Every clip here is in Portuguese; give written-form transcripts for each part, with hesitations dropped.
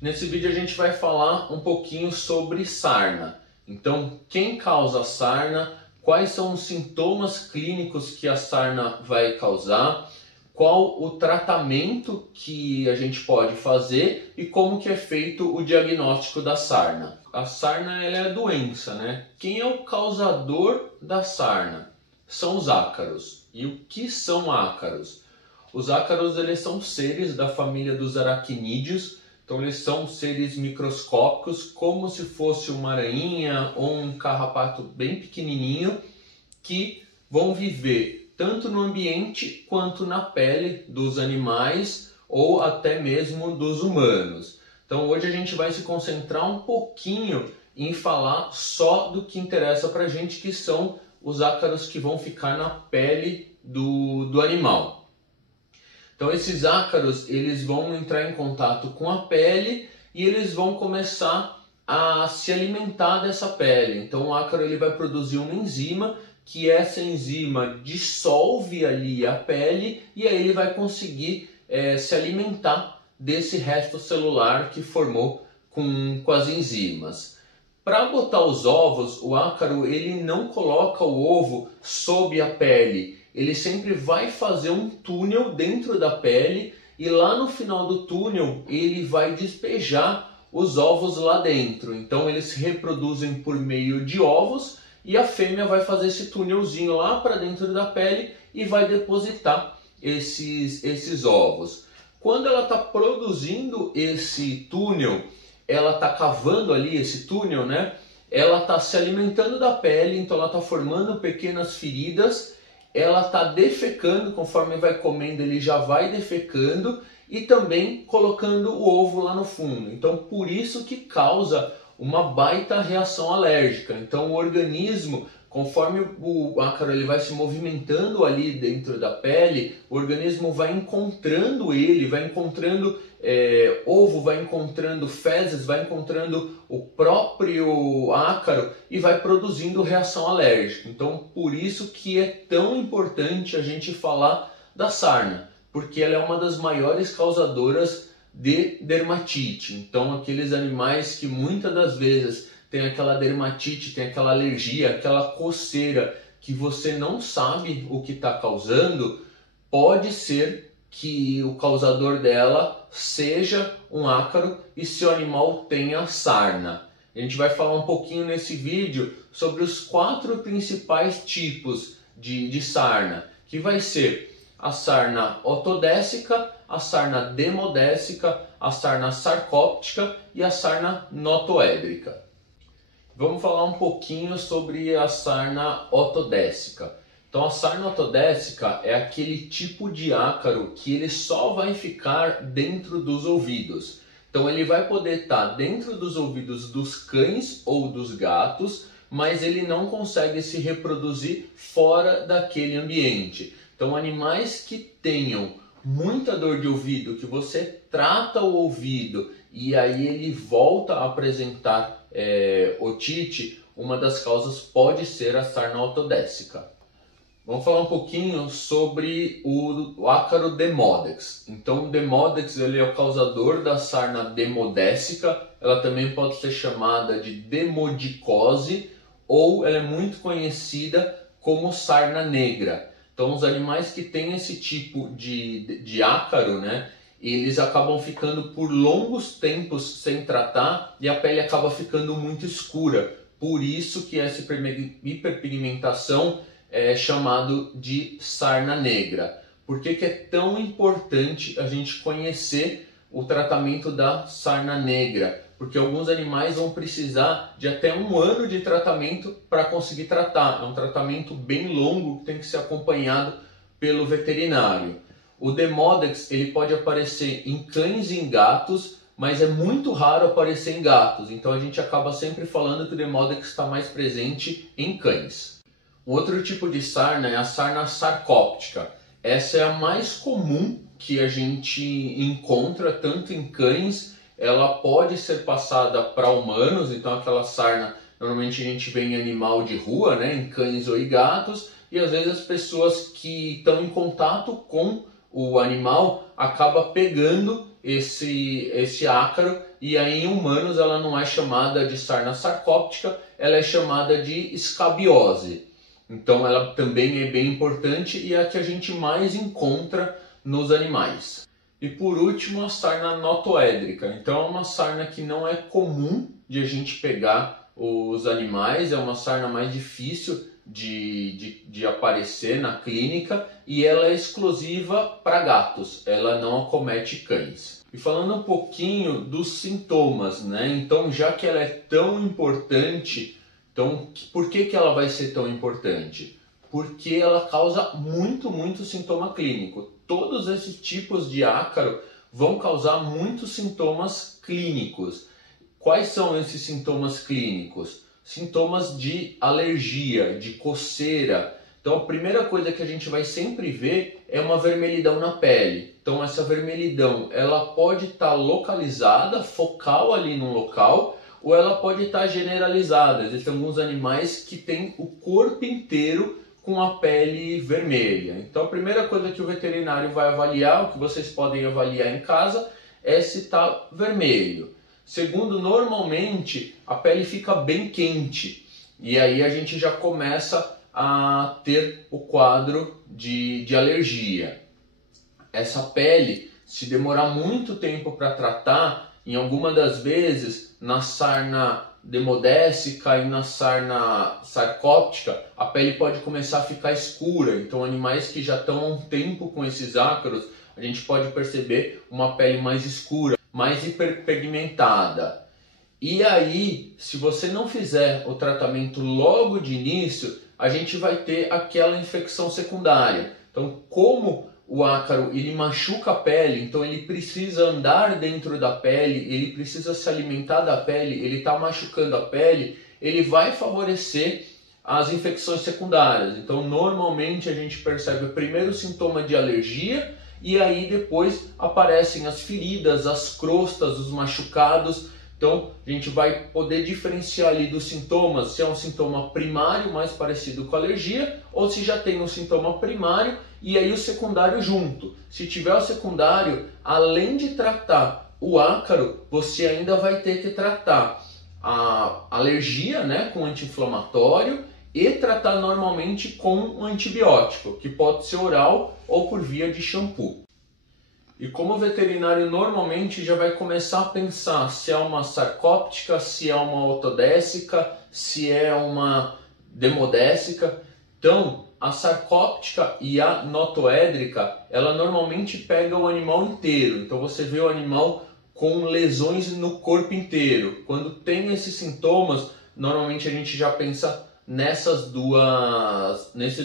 Nesse vídeo a gente vai falar um pouquinho sobre sarna. Então, quem causa sarna, quais são os sintomas clínicos que a sarna vai causar, qual o tratamento que a gente pode fazer e como que é feito o diagnóstico da sarna. A sarna ela é a doença, né? Quem é o causador da sarna? São os ácaros. E o que são ácaros? Os ácaros eles são seres da família dos aracnídeos. Então eles são seres microscópicos, como se fosse uma aranha ou um carrapato bem pequenininho, que vão viver tanto no ambiente quanto na pele dos animais ou até mesmo dos humanos. Então hoje a gente vai se concentrar um pouquinho em falar só do que interessa para a gente, que são os ácaros que vão ficar na pele do animal. Então esses ácaros eles vão entrar em contato com a pele e eles vão começar a se alimentar dessa pele. Então o ácaro ele vai produzir uma enzima, que essa enzima dissolve ali a pele e aí ele vai conseguir se alimentar desse resto celular que formou com as enzimas. Para botar os ovos, o ácaro ele não coloca o ovo sob a pele. Ele sempre vai fazer um túnel dentro da pele e lá no final do túnel ele vai despejar os ovos lá dentro. Então eles se reproduzem por meio de ovos e a fêmea vai fazer esse túnelzinho lá para dentro da pele e vai depositar esses ovos. Quando ela está produzindo esse túnel, ela está cavando ali esse túnel, né? Ela está se alimentando da pele, então ela está formando pequenas feridas. Ela está defecando, conforme vai comendo ele já vai defecando e também colocando o ovo lá no fundo. Então por isso que causa uma baita reação alérgica. Então o organismo, conforme o ácaro ele vai se movimentando ali dentro da pele, o organismo vai encontrando ele, vai encontrando ovo, vai encontrando fezes, vai encontrando o próprio ácaro e vai produzindo reação alérgica. Então por isso que é tão importante a gente falar da sarna, porque ela é uma das maiores causadoras de dermatite. Então aqueles animais que muitas das vezes tem aquela dermatite, tem aquela alergia, aquela coceira que você não sabe o que está causando, pode ser que o causador dela seja um ácaro e seu animal tenha sarna. A gente vai falar um pouquinho nesse vídeo sobre os 4 principais tipos de sarna, que vai ser a sarna otodécica, a sarna demodécica, a sarna sarcóptica e a sarna notoédrica. Vamos falar um pouquinho sobre a sarna otodécica. Então a sarna otodécica é aquele tipo de ácaro que ele só vai ficar dentro dos ouvidos. Então ele vai poder estar dentro dos ouvidos dos cães ou dos gatos, mas ele não consegue se reproduzir fora daquele ambiente. Então animais que tenham muita dor de ouvido, que você trata o ouvido e aí ele volta a apresentar otite, uma das causas pode ser a sarna otodécica. Vamos falar um pouquinho sobre o ácaro demodex. Então o demodex ele é o causador da sarna demodécica, ela também pode ser chamada de demodicose ou ela é muito conhecida como sarna negra. Então os animais que têm esse tipo de ácaro, né, eles acabam ficando por longos tempos sem tratar e a pele acaba ficando muito escura. Por isso que essa hiperpigmentação é chamado de sarna negra. Por que é tão importante a gente conhecer o tratamento da sarna negra? Porque alguns animais vão precisar de até 1 ano de tratamento para conseguir tratar. É um tratamento bem longo que tem que ser acompanhado pelo veterinário. O demodex ele pode aparecer em cães e em gatos, mas é muito raro aparecer em gatos. Então a gente acaba sempre falando que o demodex está mais presente em cães. Outro tipo de sarna é a sarna sarcóptica. Essa é a mais comum que a gente encontra tanto em cães. Ela pode ser passada para humanos, então aquela sarna normalmente a gente vê em animal de rua, né, em cães ou em gatos, e às vezes as pessoas que estão em contato com o animal acaba pegando esse ácaro, e aí em humanos ela não é chamada de sarna sarcóptica, ela é chamada de escabiose. Então ela também é bem importante e é a que a gente mais encontra nos animais. E por último, a sarna notoédrica. Então é uma sarna que não é comum de a gente pegar os animais, é uma sarna mais difícil de aparecer na clínica e ela é exclusiva para gatos, ela não acomete cães. E falando um pouquinho dos sintomas, né? Então já que ela é tão importante, então por que ela vai ser tão importante? Porque ela causa muito sintoma clínico. Todos esses tipos de ácaro vão causar muitos sintomas clínicos. Quais são esses sintomas clínicos? Sintomas de alergia, de coceira. Então a primeira coisa que a gente vai sempre ver é uma vermelhidão na pele. Então essa vermelhidão ela pode estar localizada, focal ali no local, ou ela pode estar generalizada. Existem alguns animais que têm o corpo inteiro com a pele vermelha. Então a primeira coisa que o veterinário vai avaliar, o que vocês podem avaliar em casa, é se está vermelho. Segundo, normalmente a pele fica bem quente e aí a gente já começa a ter o quadro de alergia. Essa pele, se demorar muito tempo para tratar, em alguma das vezes na sarna demodécica e na sarna sarcóptica, a pele pode começar a ficar escura. Então animais que já estão há um tempo com esses ácaros, a gente pode perceber uma pele mais escura, mais hiperpigmentada. E aí, se você não fizer o tratamento logo de início, a gente vai ter aquela infecção secundária. Então, como o ácaro ele machuca a pele, então ele precisa andar dentro da pele, ele precisa se alimentar da pele, ele está machucando a pele, ele vai favorecer as infecções secundárias. Então, normalmente a gente percebe o primeiro sintoma de alergia, e aí depois aparecem as feridas, as crostas, os machucados. Então a gente vai poder diferenciar ali dos sintomas, se é um sintoma primário mais parecido com alergia, ou se já tem um sintoma primário e aí o secundário junto. Se tiver o secundário, além de tratar o ácaro, você ainda vai ter que tratar a alergia, né, com anti-inflamatório, e tratar normalmente com um antibiótico, que pode ser oral ou por via de shampoo. E como o veterinário normalmente já vai começar a pensar se é uma sarcóptica, se é uma ortodécica, se é uma demodécica. Então, a sarcóptica e a notoédrica, ela normalmente pega o animal inteiro. Então você vê o animal com lesões no corpo inteiro. Quando tem esses sintomas, normalmente a gente já pensa nesses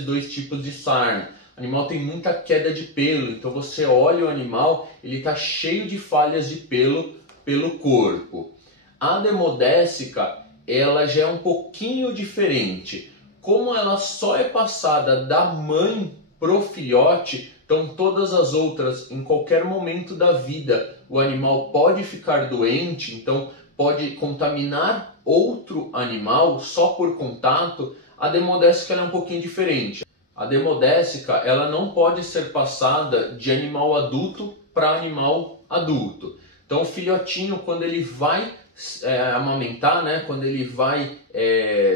dois tipos de sarna. O animal tem muita queda de pelo, então você olha o animal, ele está cheio de falhas de pelo pelo corpo. A demodécica, ela já é um pouquinho diferente. Como ela só é passada da mãe pro filhote, então todas as outras, em qualquer momento da vida, o animal pode ficar doente, então pode contaminar outro animal só por contato. A demodécica ela é um pouquinho diferente. A demodécica ela não pode ser passada de animal adulto para animal adulto. Então o filhotinho, quando ele vai amamentar, né, quando ele vai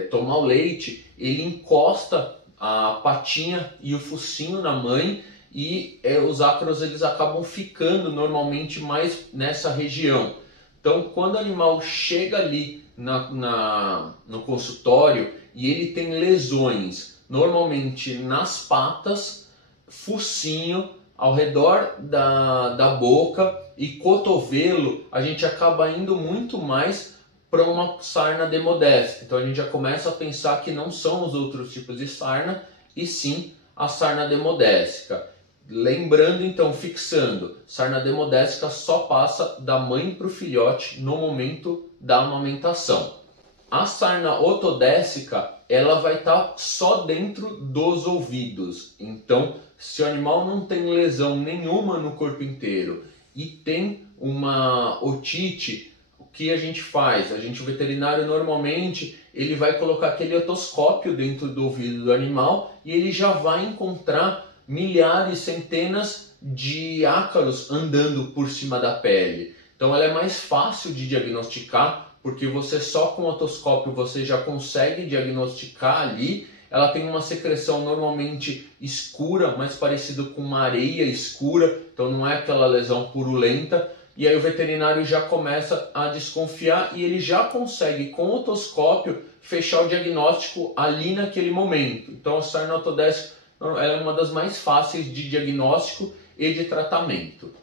tomar o leite, ele encosta a patinha e o focinho na mãe e os ácaros eles acabam ficando normalmente mais nessa região. Então quando o animal chega ali no consultório e ele tem lesões, normalmente nas patas, focinho, ao redor da boca e cotovelo, a gente acaba indo muito mais para uma sarna demodécica. Então a gente já começa a pensar que não são os outros tipos de sarna, e sim a sarna demodécica. Lembrando então, fixando, sarna demodécica só passa da mãe para o filhote no momento da amamentação. A sarna ortodécica, ela vai estar só dentro dos ouvidos. Então, se o animal não tem lesão nenhuma no corpo inteiro e tem uma otite, o que a gente faz? O veterinário normalmente ele vai colocar aquele otoscópio dentro do ouvido do animal e ele já vai encontrar milhares, centenas de ácaros andando por cima da pele. Então ela é mais fácil de diagnosticar, porque você só com o otoscópio você já consegue diagnosticar ali. Ela tem uma secreção normalmente escura, mais parecido com uma areia escura, então não é aquela lesão purulenta. E aí o veterinário já começa a desconfiar e ele já consegue, com o otoscópio, fechar o diagnóstico ali naquele momento. Então a sarna autodésica ela é uma das mais fáceis de diagnóstico e de tratamento.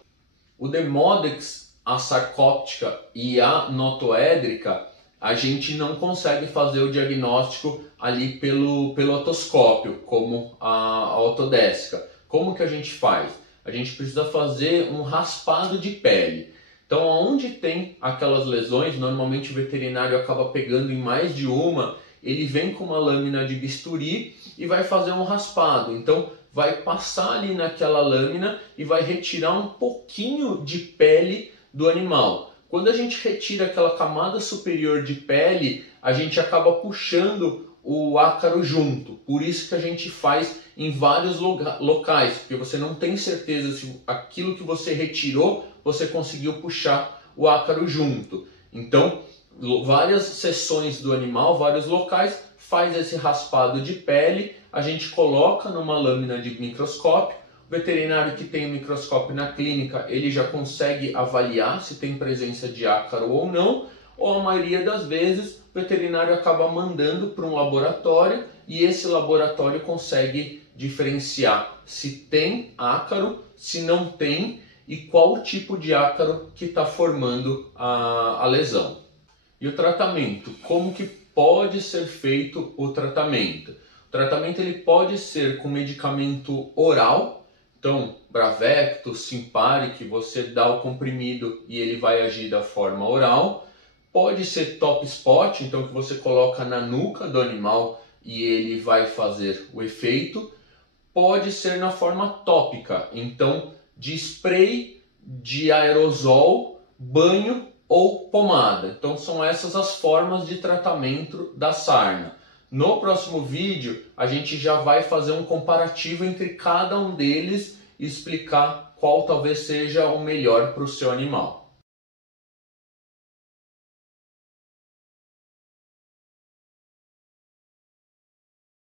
O Demodex, a sarcóptica e a notoédrica, a gente não consegue fazer o diagnóstico ali pelo otoscópio, como a autodésica. Como que a gente faz? A gente precisa fazer um raspado de pele. Então, onde tem aquelas lesões, normalmente o veterinário acaba pegando em mais de uma, ele vem com uma lâmina de bisturi e vai fazer um raspado. Então, vai passar ali naquela lâmina e vai retirar um pouquinho de pele do animal. Quando a gente retira aquela camada superior de pele, a gente acaba puxando o ácaro junto. Por isso que a gente faz em vários locais, porque você não tem certeza se aquilo que você retirou, você conseguiu puxar o ácaro junto. Então, várias seções do animal, vários locais, faz esse raspado de pele, a gente coloca numa lâmina de microscópio. O veterinário que tem o microscópio na clínica, ele já consegue avaliar se tem presença de ácaro ou não, ou a maioria das vezes o veterinário acaba mandando para um laboratório e esse laboratório consegue diferenciar se tem ácaro, se não tem e qual o tipo de ácaro que está formando a lesão. E o tratamento, como que pode ser feito o tratamento? O tratamento ele pode ser com medicamento oral. Então, Bravecto, Simparic, você dá o comprimido e ele vai agir da forma oral. Pode ser top spot, então que você coloca na nuca do animal e ele vai fazer o efeito. Pode ser na forma tópica, então de spray, de aerosol, banho ou pomada. Então são essas as formas de tratamento da sarna. No próximo vídeo, a gente já vai fazer um comparativo entre cada um deles e explicar qual talvez seja o melhor para o seu animal.